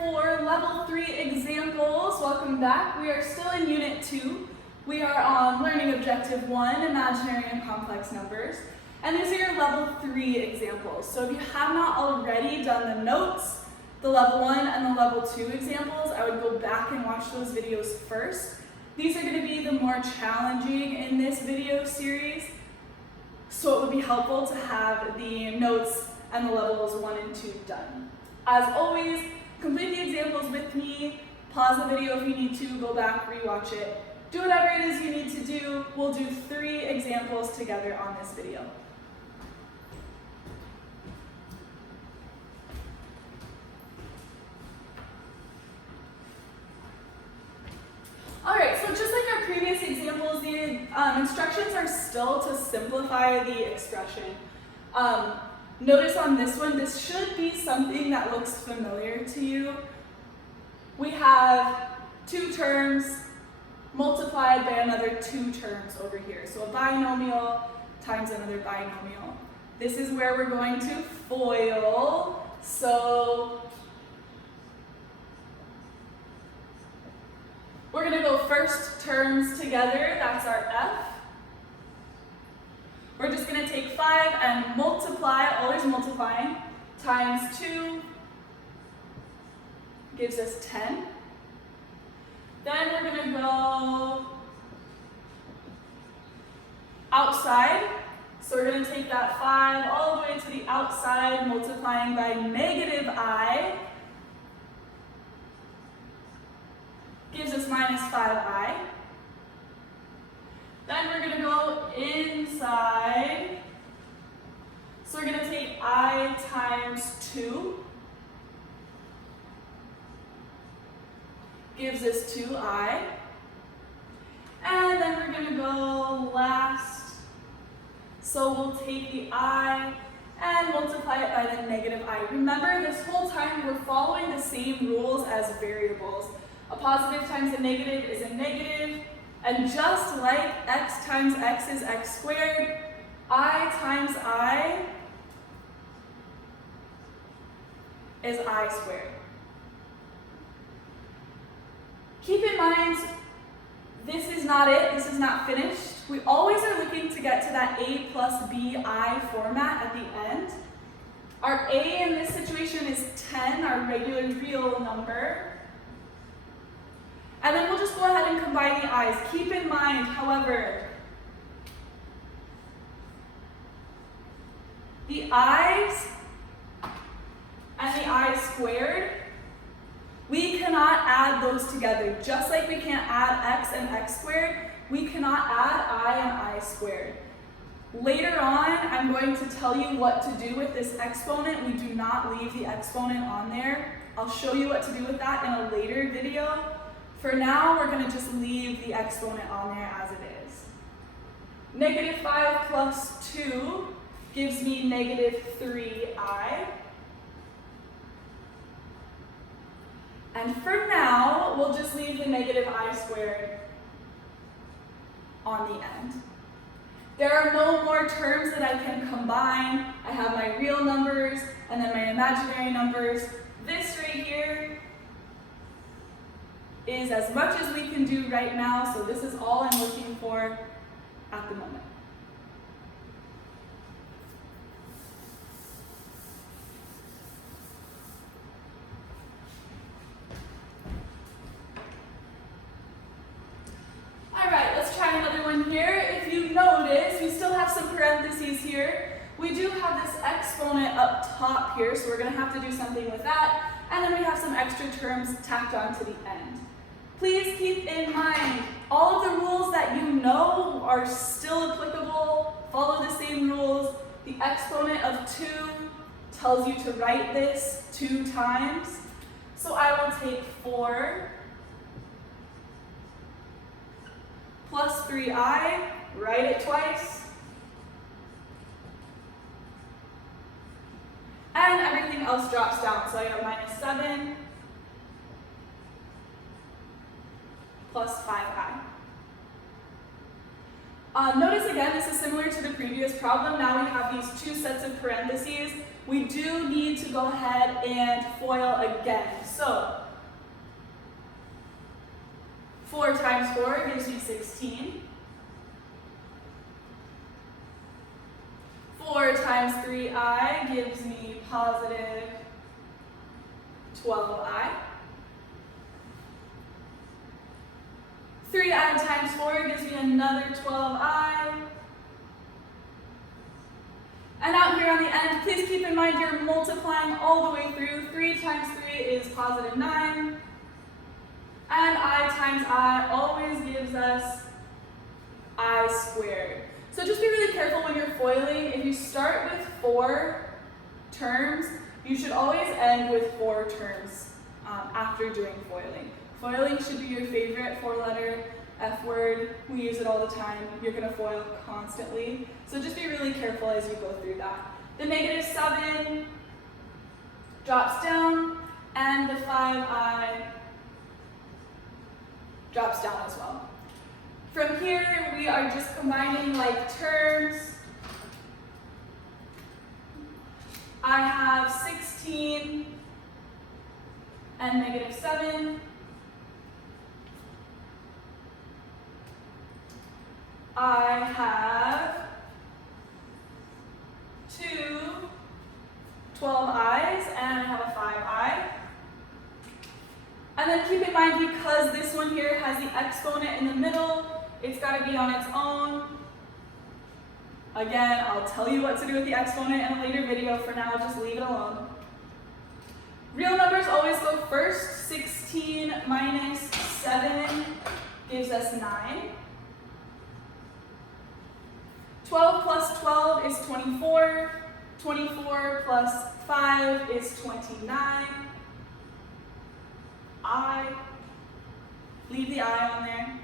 for Level 3 examples. Welcome back. We are still in Unit 2. We are on Learning Objective 1, Imaginary and Complex Numbers. And these are your Level 3 examples. So if you have not already done the notes, the Level 1 and the Level 2 examples, I would go back and watch those videos first. These are going to be the more challenging in this video series. So it would be helpful to have the notes and the levels 1 and 2 done. As always, complete the examples with me, pause the video if you need to, go back, rewatch it. Do whatever it is you need to do. We'll do 3 examples together on this video. Alright, so just like our previous examples, the instructions are still to simplify the expression. Notice on this one, this should be something that looks familiar to you. We have 2 terms multiplied by another 2 terms over here. So a binomial times another binomial. This is where we're going to FOIL. So we're going to go first terms together. That's our F. We're just going to take 5 and multiply, always multiplying, times 2 gives us 10. Then we're going to go outside. So we're going to take that 5 all the way to the outside, multiplying by negative I, gives us minus 5I. Then we're going to go inside. So we're going to take I times 2. Gives us 2I. And then we're going to go last. So we'll take the I and multiply it by the negative I. Remember, this whole time we're following the same rules as variables. A positive times a negative is a negative. And just like x times x is x squared, I times I is I squared. Keep in mind, this is not it, this is not finished. We always are looking to get to that a plus bi format at the end. Our a in this situation is 10, our regular real number. And then we'll just go ahead and combine the i's. Keep in mind, however, the i's and the I squared, we cannot add those together. Just like we can't add x and x squared, we cannot add I and I squared. Later on, I'm going to tell you what to do with this exponent. We do not leave the exponent on there. I'll show you what to do with that in a later video. For now, we're going to just leave the exponent on there as it is. Negative 5 plus 2 gives me negative 3i. And for now, we'll just leave the negative I squared on the end. There are no more terms that I can combine. I have my real numbers and then my imaginary numbers. This right here is as much as we can do right now, so this is all I'm looking for at the moment. Alright, let's try another one here. If you notice, we still have some parentheses here. We do have this exponent up top here, so we're going to have to do something with that. And then we have some extra terms tacked on to the end. Please keep in mind, all of the rules that you know are still applicable. Follow the same rules. The exponent of 2 tells you to write this 2 times. So I will take 4 plus 3i, write it twice. And everything else drops down. So I have minus 7 plus 5i. Notice again, this is similar to the previous problem. Now we have these two sets of parentheses. We do need to go ahead and FOIL again. So 4 times 4 gives me 16. 4 times 3i gives me positive 12i. 3i times 4 gives me another 12i. And out here on the end, please keep in mind you're multiplying all the way through. 3 times 3 is positive 9. And I times I always gives us I squared. So just be really careful when you're FOILing. If you start with 4 terms, you should always end with 4 terms after doing FOILing. FOILing should be your favorite 4-letter F word. We use it all the time. You're going to FOIL constantly. So just be really careful as you go through that. The negative 7 drops down, and the 5i drops down as well. From here, we are just combining like terms. I have 16 and negative 7. I have 2 12i's and I have a 5i. And then keep in mind, because this one here has the exponent in the middle, it's got to be on its own. Again, I'll tell you what to do with the exponent in a later video. For now, just leave it alone. Real numbers always go first. 16 minus 7 gives us 9. 12 plus 12 is 24. 24 plus 5 is 29. I. Leave the I on there.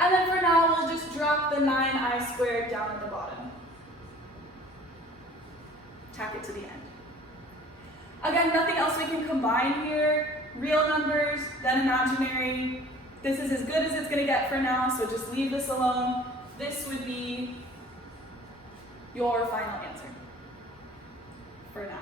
And then for now, we'll just drop the 9i squared down at the bottom. Tack it to the end. Again, nothing else we can combine here. Real numbers, then imaginary. This is as good as it's going to get for now, so just leave this alone. This would be your final answer for now.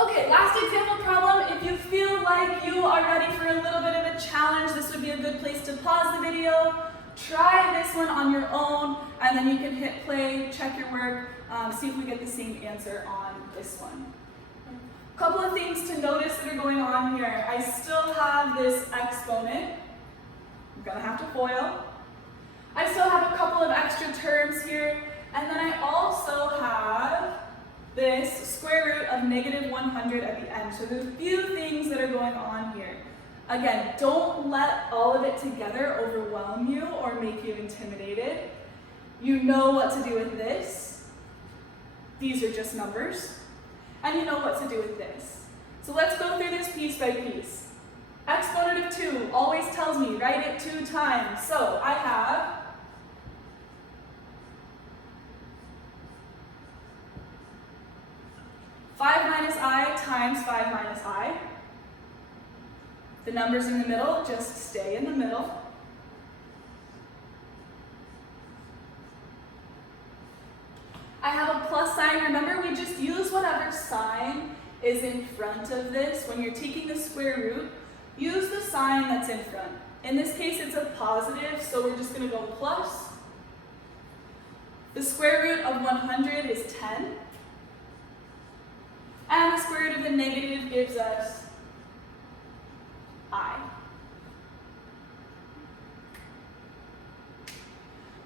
Okay, last example problem. If you feel like you are ready for a little bit of a challenge, this would be a good place to pause the video. Try this one on your own, and then you can hit play, check your work, see if we get the same answer on this one. A couple of things to notice that are going on here. I still have this exponent. I'm going to have to FOIL. I still have a couple of extra terms here, and then I also have this square root of negative 100 at the end. So there's a few things that are going on here. Again, don't let all of it together overwhelm you or make you intimidated. You know what to do with this. These are just numbers. And you know what to do with this. So let's go through this piece by piece. Exponent of 2 always tells me write it 2 times. So I have 5 minus I times 5 minus I. The numbers in the middle just stay in the middle. I have a plus sign. Remember, we just use whatever sign is in front of this. When you're taking the square root, use the sign that's in front. In this case, it's a positive, so we're just going to go plus. The square root of 100 is 10. And the square root of the negative gives us I.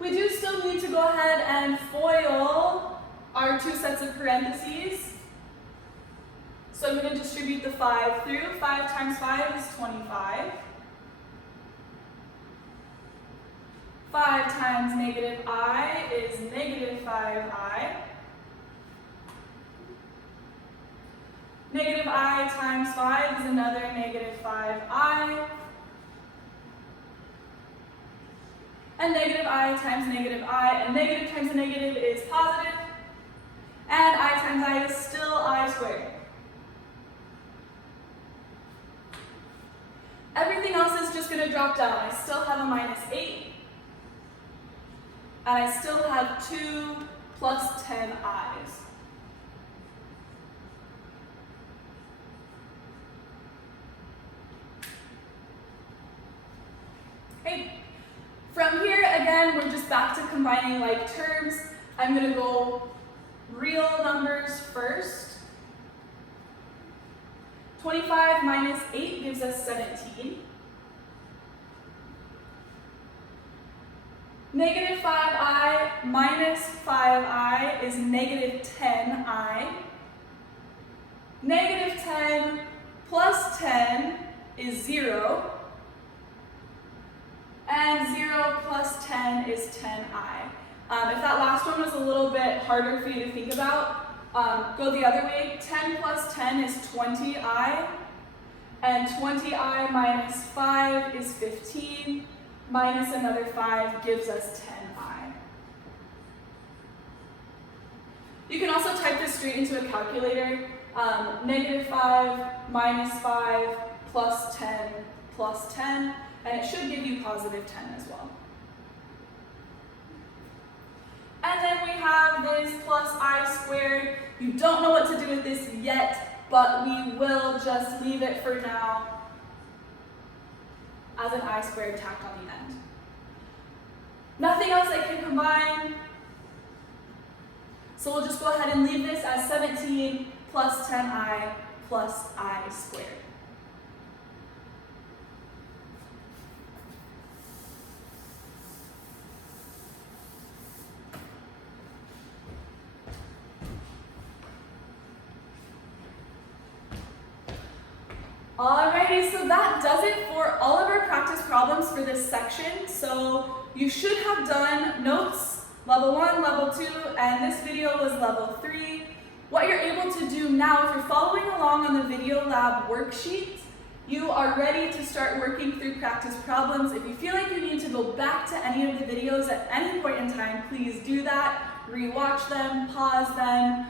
We do still need to go ahead and FOIL our 2 sets of parentheses. So I'm going to distribute the 5 through. 5 times 5 is 25. 5 times negative I is negative 5i. Negative I times 5 is another negative 5i. And negative I times negative I, and negative times a negative is positive. And I times I is still I squared. Everything else is just going to drop down. I still have a minus 8. And I still have 2 plus 10 i's. Okay. From here, again, we're just back to combining like terms. I'm going to go real numbers first. 25 minus 8 gives us 17. Negative 5i minus 5i is negative 10i. Negative 10 plus 10 is 0. And 0 plus 10 is 10i. If that last one was a little bit harder for you to think about, go the other way. 10 plus 10 is 20i. And 20i minus 5 is 15. Minus another 5 gives us 10i. You can also type this straight into a calculator. Negative 5 minus 5 plus 10 plus 10, and it should give you positive 10 as well. And then we have this plus I squared. You don't know what to do with this yet, but we will just leave it for now as an I squared tacked on the end. Nothing else I can combine, so we'll just go ahead and leave this as 17 plus 10i plus I squared. Alrighty, so that does it for all of our practice problems for this section. So you should have done notes, level 1, level 2, and this video was level 3. What you're able to do now, if you're following along on the video lab worksheet, you are ready to start working through practice problems. If you feel like you need to go back to any of the videos at any point in time, please do that. Rewatch them, pause them,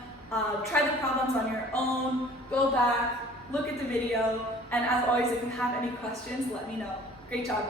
try the problems on your own, go back, look at the video, and as always, if you have any questions, let me know. Great job.